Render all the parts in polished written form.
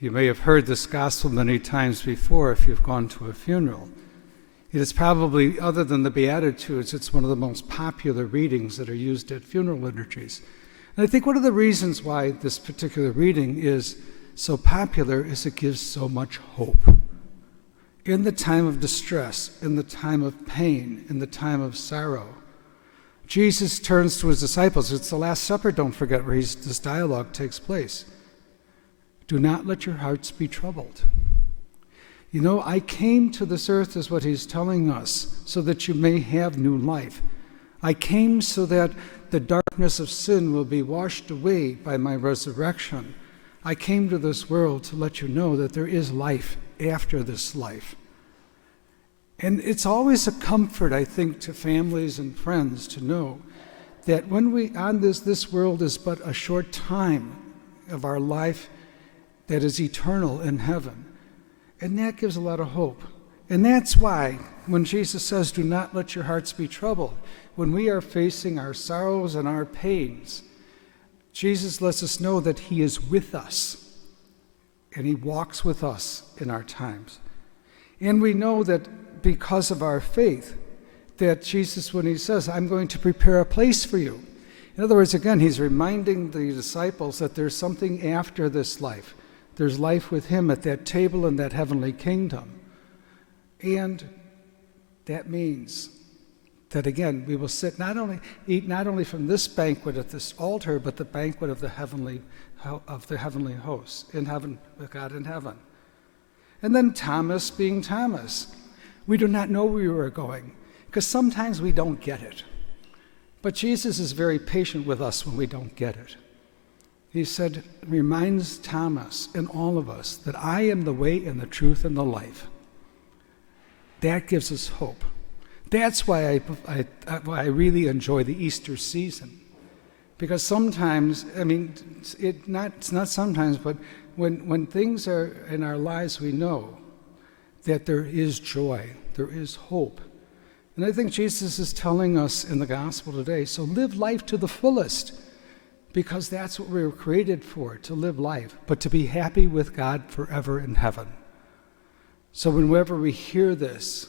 You may have heard this gospel many times before if you've gone to a funeral. It is probably, other than the Beatitudes, it's one of the most popular readings that are used at funeral liturgies. And I think one of the reasons why this particular reading is so popular is it gives so much hope. In the time of distress, in the time of pain, in the time of sorrow, Jesus turns to his disciples. It's the Last Supper, don't forget, where this dialogue takes place. Do not let your hearts be troubled. You know, I came to this earth, is what he's telling us, so that you may have new life. I came so that the darkness of sin will be washed away by my resurrection. I came to this world to let you know that there is life after this life. And it's always a comfort, I think, to families and friends to know that when we on this world is but a short time of our life that is eternal in heaven. And that gives a lot of hope. And that's why when Jesus says, do not let your hearts be troubled, when we are facing our sorrows and our pains, Jesus lets us know that he is with us, and he walks with us in our times. And we know that because of our faith, that Jesus, when he says, I'm going to prepare a place for you. In other words, again, he's reminding the disciples that there's something after this life. There's life with him at that table in that heavenly kingdom. And that means that, again, we will eat not only from this banquet at this altar, but the banquet of the heavenly hosts in heaven, with God in heaven. And then Thomas being Thomas. We do not know where we are going, because sometimes we don't get it. But Jesus is very patient with us when we don't get it. He said, reminds Thomas and all of us that I am the way and the truth and the life. That gives us hope. That's why I really enjoy the Easter season. Because sometimes, it's not sometimes, but when things are in our lives, we know that there is joy, there is hope. And I think Jesus is telling us in the gospel today, so live life to the fullest, because that's what we were created for, to live life, but to be happy with God forever in heaven. So whenever we hear this,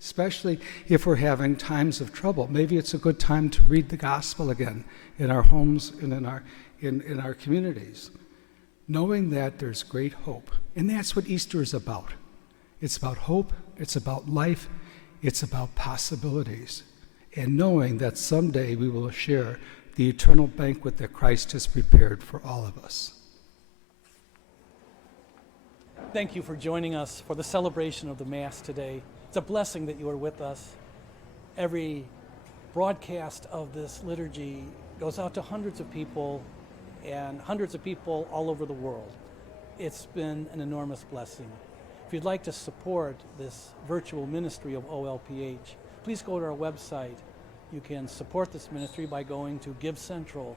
especially if we're having times of trouble, maybe it's a good time to read the gospel again in our homes and in our communities, knowing that there's great hope. And that's what Easter is about. It's about hope, it's about life, it's about possibilities, and knowing that someday we will share the eternal banquet that Christ has prepared for all of us. Thank you for joining us for the celebration of the Mass today. It's a blessing that you are with us. Every broadcast of this liturgy goes out to hundreds of people and hundreds of people all over the world. It's been an enormous blessing. If you'd like to support this virtual ministry of OLPH, please go to our website. You can support this ministry by going to Give Central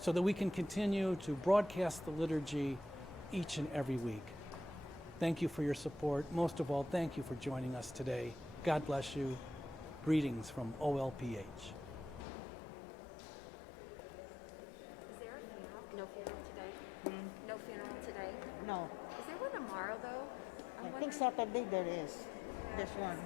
so that we can continue to broadcast the liturgy each and every week. Thank you for your support. Most of all, thank you for joining us today. God bless you. Greetings from OLPH. Is there a funeral? No funeral today? No funeral today? No, Is there one tomorrow, though? I think Saturday there is. There's one.